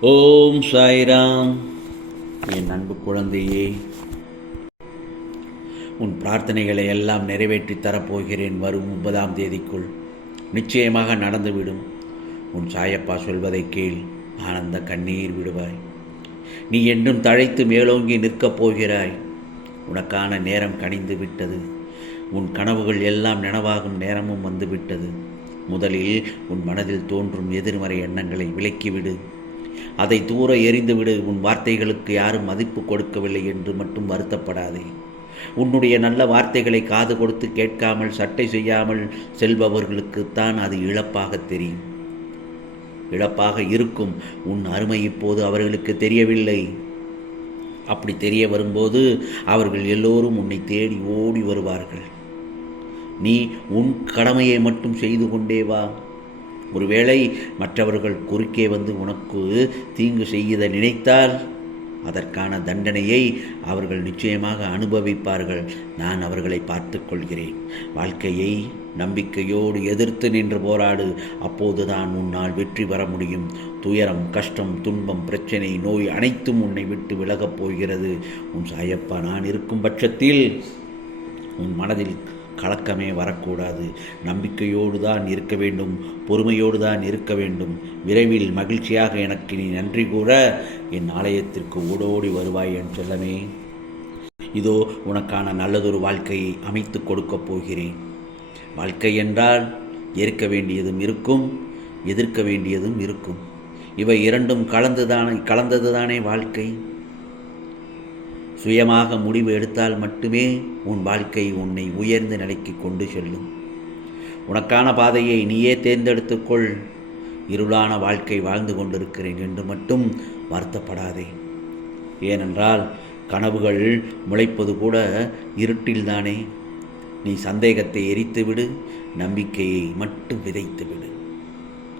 ஓம் சாய்ராம். என் அன்பு குழந்தையே உன் பிரார்த்தனைகளை எல்லாம் நிறைவேற்றி தரப்போகிறேன். வரும் முப்பதாம் தேதிக்குள் நிச்சயமாக நடந்துவிடும். உன் சாயப்பா சொல்வதை கேள் ஆனந்த கண்ணீர் விடுவாய். நீ என்றும் தழைத்து மேலோங்கி நிற்கப் போகிறாய். உனக்கான நேரம் கனிந்து விட்டது. உன் கனவுகள் எல்லாம் நனவாகும் நேரமும் வந்துவிட்டது. முதலில் உன் மனதில் தோன்றும் எதிர்மறை எண்ணங்களை விலக்கிவிடு. அதை தூர எறிந்துவிடு உன் வார்த்தைகளுக்கு யாரும் மதிப்பு கொடுக்கவில்லை என்று மட்டும் வருத்தப்படாதே. உன்னுடைய நல்ல வார்த்தைகளை காது கொடுத்து கேட்காமல் சட்டை செய்யாமல் செல்பவர்களுக்குத்தான் அது இழப்பாக தெரியும். இழப்பாக இருக்கும். உன் அருமை இப்போது அவர்களுக்கு தெரியவில்லை. அப்படி தெரிய வரும்போது அவர்கள் எல்லோரும் உன்னை தேடி ஓடி வருவார்கள். நீ உன் கடமையை மட்டும் செய்து கொண்டே வா. ஒருவேளை மற்றவர்கள் குறுக்கே வந்து உனக்கு தீங்கு செய்ய நினைத்தால் அதற்கான தண்டனையை அவர்கள் நிச்சயமாக அனுபவிப்பார்கள். நான் அவர்களை பார்த்து கொள்கிறேன் வாழ்க்கையை நம்பிக்கையோடு எதிர்த்து நின்று போராடு. அப்போதுதான் உன்னால் வெற்றி பெற முடியும். துயரம் கஷ்டம் துன்பம் பிரச்சனை நோய் அனைத்தும் உன்னை விட்டு விலகப் போகிறது. உன் சாயப்பா நான் இருக்கும் பட்சத்தில் உன் மனதில் கலக்கமே வரக்கூடாது. நம்பிக்கையோடு தான் இருக்க வேண்டும். பொறுமையோடு தான் இருக்க வேண்டும். விரைவில் மகிழ்ச்சியாக எனக்கு நீ நன்றி கூற என் ஆலயத்திற்கு ஓடோடி வருவாய் என் செல்லமே. இதோ உனக்கான நல்லதொரு வாழ்க்கையை அமைத்து கொடுக்கப் போகிறேன். வாழ்க்கை என்றால் ஏற்க வேண்டியதும் இருக்கும் எதிர்க்க வேண்டியதும் இருக்கும். இவை இரண்டும் கலந்துதானே கலந்ததுதானே வாழ்க்கை? சுயமாக முடிவு எடுத்தால் மட்டுமே உன் வாழ்க்கை உன்னை உயர்ந்த நிலைக்கு கொண்டு செல்லும். உனக்கான பாதையை நீயே தேர்ந்தெடுத்துக்கொள். இருளான வாழ்க்கை வாழ்ந்து கொண்டிருக்கிறேன் என்று மட்டும் வருத்தப்படாதே. ஏனென்றால் கனவுகள் முளைப்பது கூட இருட்டில்தானே. நீ சந்தேகத்தை எரித்துவிடு நம்பிக்கையை மட்டும் விதைத்துவிடு.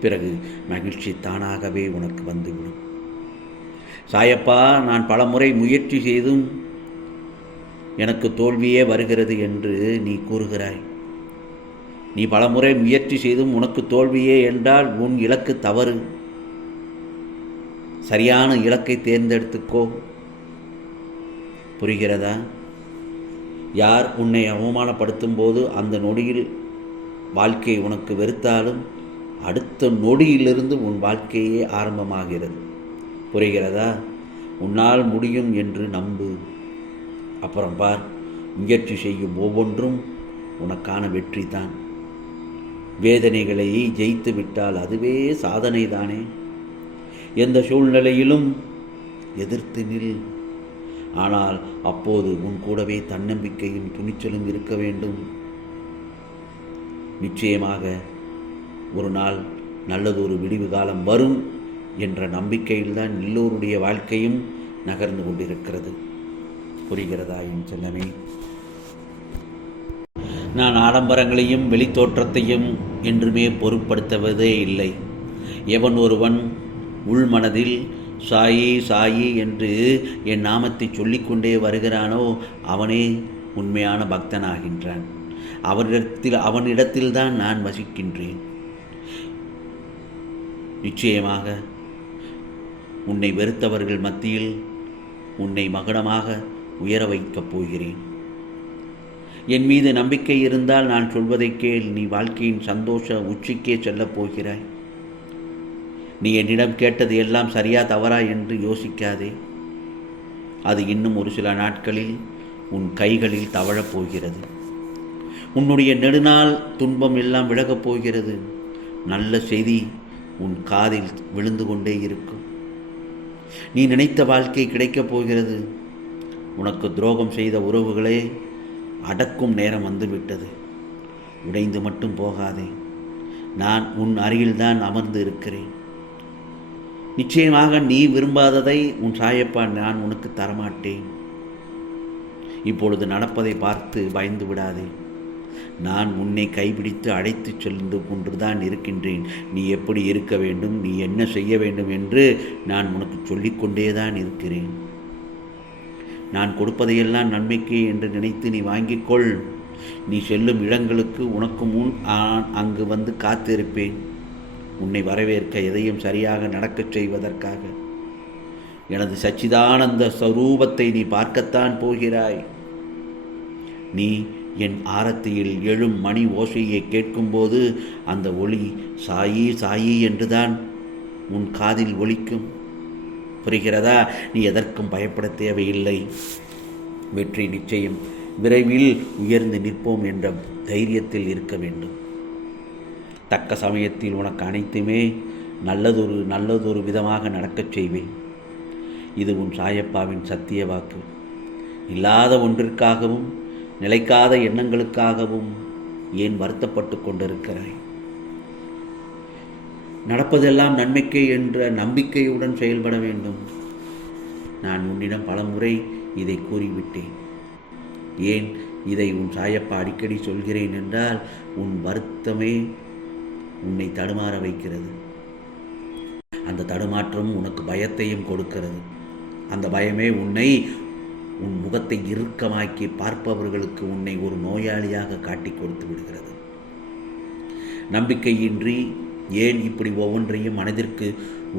பிறகு மகிழ்ச்சி தானாகவே உனக்கு வந்துவிடும். சாயப்பா நான் பலமுறை முயற்சி செய்தும் எனக்கு தோல்வியே வருகிறது என்று நீ கூறுகிறாய். நீ பலமுறை முயற்சி செய்தும் உனக்கு தோல்வியே என்றால் உன் இலக்கு தவறு. சரியான இலக்கை தேர்ந்தெடுத்துக்கோ. புரிகிறதா? யார் உன்னை அவமானப்படுத்தும் போது அந்த நொடியில் வாழ்க்கை உனக்கு வெறுத்தாலும் அடுத்த நொடியிலிருந்து உன் வாழ்க்கையே ஆரம்பமாகிறது. புரிகிறதா? உன்னால் முடியும் என்று நம்பு. அப்புறம் பார் முயற்சி செய்யும் ஒவ்வொன்றும் உனக்கான வெற்றி தான் வேதனைகளை ஜெயித்து விட்டால் அதுவே சாதனை தானே எந்த சூழ்நிலையிலும் எதிர்த்து நில். ஆனால் அப்போது உன் கூடவே தன்னம்பிக்கையும் துணிச்சலும் இருக்க வேண்டும். நிச்சயமாக ஒரு நாள் நல்லதொரு விடிவு காலம் வரும். என்ற நம்பிக்கையில்தான் எல்லோருடைய வாழ்க்கையும் நகர்ந்து கொண்டிருக்கிறது. புரிகிறதா என் செல்லமே? நான் ஆடம்பரங்களையும் வெளித்தோற்றத்தையும் என்றுமே பொருட்படுத்துவதே இல்லை. எவன் ஒருவன் உள்மனதில் சாயி சாயி என்று என் நாமத்தை சொல்லிக்கொண்டே வருகிறானோ அவனே உண்மையான பக்தனாகின்றான். அவனிடத்தில் அவனிடத்தில்தான் நான் வசிக்கின்றேன். நிச்சயமாக உன்னை வெறுத்தவர்கள் மத்தியில் உன்னை மகனமாக உயர வைக்கப் போகிறேன். என் மீது நம்பிக்கை இருந்தால் நான் சொல்வதை கேள். நீ வாழ்க்கையின் சந்தோஷ உச்சிக்கே செல்லப் போகிறாய். நீ என்னிடம் கேட்டது எல்லாம் சரியா தவறா என்று யோசிக்காதே. அது இன்னும் ஒரு சில நாட்களில் உன் கைகளில் தவழப் போகிறது. உன்னுடைய நெடுநாள் துன்பம் எல்லாம் விலகப் போகிறது. நல்ல செய்தி உன் காதில் விழுந்து கொண்டே இருக்கும். நீ நினைத்த வாழ்க்கை கிடைக்கப் போகிறது. உனக்கு துரோகம் செய்த உறவுகளே அடக்கும் நேரம் வந்துவிட்டது. உடைந்து மட்டும் போகாதே. நான் உன் அருகில்தான் அமர்ந்து இருக்கிறேன். நிச்சயமாக நீ விரும்பாததை உன் சாயப்பா நான் உனக்கு தரமாட்டேன். இப்பொழுது நடப்பதை பார்த்து பயந்து விடாதே. நான் உன்னை கைபிடித்து அழைத்துச் சென்று கொன்றுதான் இருக்கின்றேன். நீ எப்படி இருக்க வேண்டும்? நீ என்ன செய்ய வேண்டும் என்று நான் உனக்கு சொல்லிக்கொண்டே தான் இருக்கிறேன். நான் கொடுப்பதையெல்லாம் நன்மைக்கு என்று நினைத்து நீ வாங்கிக்கொள் நீ செல்லும் இடங்களுக்கு உனக்கு முன் அங்கு வந்து காத்திருப்பேன். உன்னை வரவேற்க எதையும் சரியாக நடக்கச் செய்வதற்காக. எனது சச்சிதானந்த ஸ்வரூபத்தை நீ பார்க்கத்தான் போகிறாய். நீ என் ஆரத்தியில் எழும் மணி ஓசையை கேட்கும்போது அந்த ஒளி சாயி சாயி என்றுதான் உன் காதில் ஒலிக்கும். புரிகிறதா? நீ எதற்கும் பயப்பட தேவையில்லை. வெற்றி நிச்சயம். விரைவில் உயர்ந்து நிற்போம் என்ற தைரியத்தில் இருக்க வேண்டும். தக்க சமயத்தில் உனக்கு அனைத்துமே நல்லதொரு நல்லதொரு விதமாக நடக்கச் செய்வேன். இது உன் சாயப்பாவின் சத்திய வாக்கு. இல்லாத ஒன்றிற்காகவும் நிலைக்காத எண்ணங்களுக்காகவும் ஏன் வருத்தப்பட்டு கொண்டிருக்கிறாய்? நடப்பதெல்லாம் நன்மைக்கே என்ற நம்பிக்கையுடன் செயல்பட வேண்டும். நான் உன்னிடம் பல முறை இதை கூறிவிட்டேன். ஏன் இதை உன் சாயப்பா அடிக்கடி சொல்கிறேன் என்றால் உன் வருத்தமே உன்னை தடுமாற வைக்கிறது. அந்த தடுமாற்றம் உனக்கு பயத்தையும் கொடுக்கிறது. அந்த பயமே உன்னை உன் முகத்தை இறுக்கமாக்கி பார்ப்பவர்களுக்கு உன்னை ஒரு நோயாளியாக காட்டி கொடுத்து விடுகிறது. நம்பிக்கையின்றி ஏன் இப்படி ஒவ்வொன்றையும் மனதிற்கு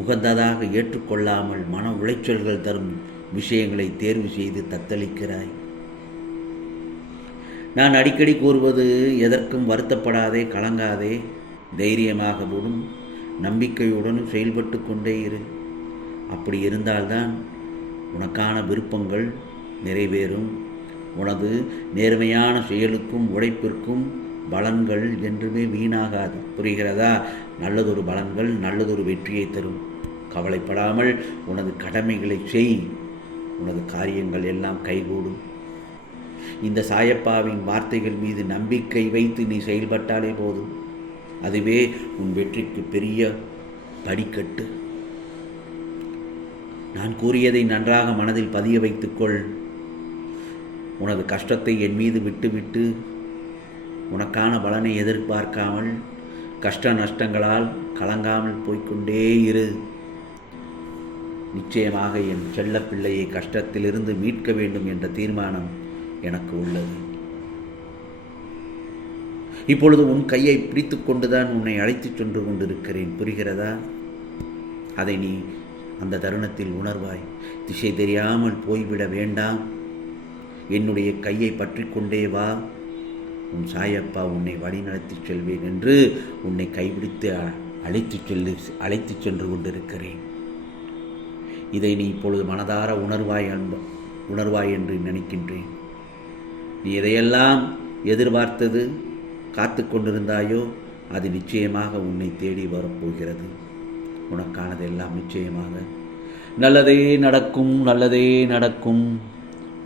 உகந்ததாக ஏற்றுக்கொள்ளாமல் மன உளைச்சல்கள் தரும் விஷயங்களை தேர்வு செய்து தத்தளிக்கிறாய்? நான் அடிக்கடி கூறுவது எதற்கும் வருத்தப்படாதே கலங்காதே தைரியமாகவும் நம்பிக்கையுடனும் செயல்பட்டு கொண்டே இரு. அப்படி இருந்தால்தான் உனக்கான விருப்பங்கள் நிறைவேறும். உனது நேர்மையான செயலுக்கும் உழைப்பிற்கும் பலன்கள் என்றுமே வீணாகாது. புரிகிறதா? நல்லதொரு பலன்கள் நல்லதொரு வெற்றியை தரும். கவலைப்படாமல் உனது கடமைகளை செய். உனது காரியங்கள் எல்லாம் கைகூடும். இந்த சாயப்பாவின் வார்த்தைகள் மீது நம்பிக்கை வைத்து நீ செயல்பட்டாலே போதும். அதுவே உன் வெற்றிக்கு பெரிய படிக்கட்டு. நான் கூறியதை நன்றாக மனதில் பதிய வைத்துக்கொள் உனது கஷ்டத்தை என் மீது விட்டுவிட்டு உனக்கான பலனை எதிர்பார்க்காமல் கஷ்ட நஷ்டங்களால் கலங்காமல் போய்க்கொண்டே இரு. நிச்சயமாக என் செல்ல பிள்ளையை கஷ்டத்திலிருந்து மீட்க வேண்டும் என்ற தீர்மானம் எனக்கு உள்ளது. இப்பொழுது உன் கையை பிடித்து கொண்டுதான் உன்னை அழைத்துச் சென்று கொண்டிருக்கிறேன். புரிகிறதா? அதை நீ அந்த தருணத்தில் உணர்வாய். திசை தெரியாமல் போய்விட வேண்டாம். என்னுடைய கையை பற்றி கொண்டே வா. உன் சாயப்பா உன்னை வழிநடத்திச் செல்வேன் என்று உன்னை கைபிடித்து அழைத்துச் செல்லு அழைத்து சென்று கொண்டிருக்கிறேன். இதை நீ இப்பொழுது மனதார உணர்வாய் அன்ப உணர்வாய் என்று நினைக்கின்றேன். நீ எதையெல்லாம் எதிர்பார்த்தது காத்து கொண்டிருந்தாயோ அது நிச்சயமாக உன்னை தேடி வரப்போகிறது. உனக்கானதெல்லாம் நிச்சயமாக. நல்லதே நடக்கும் நல்லதே நடக்கும்.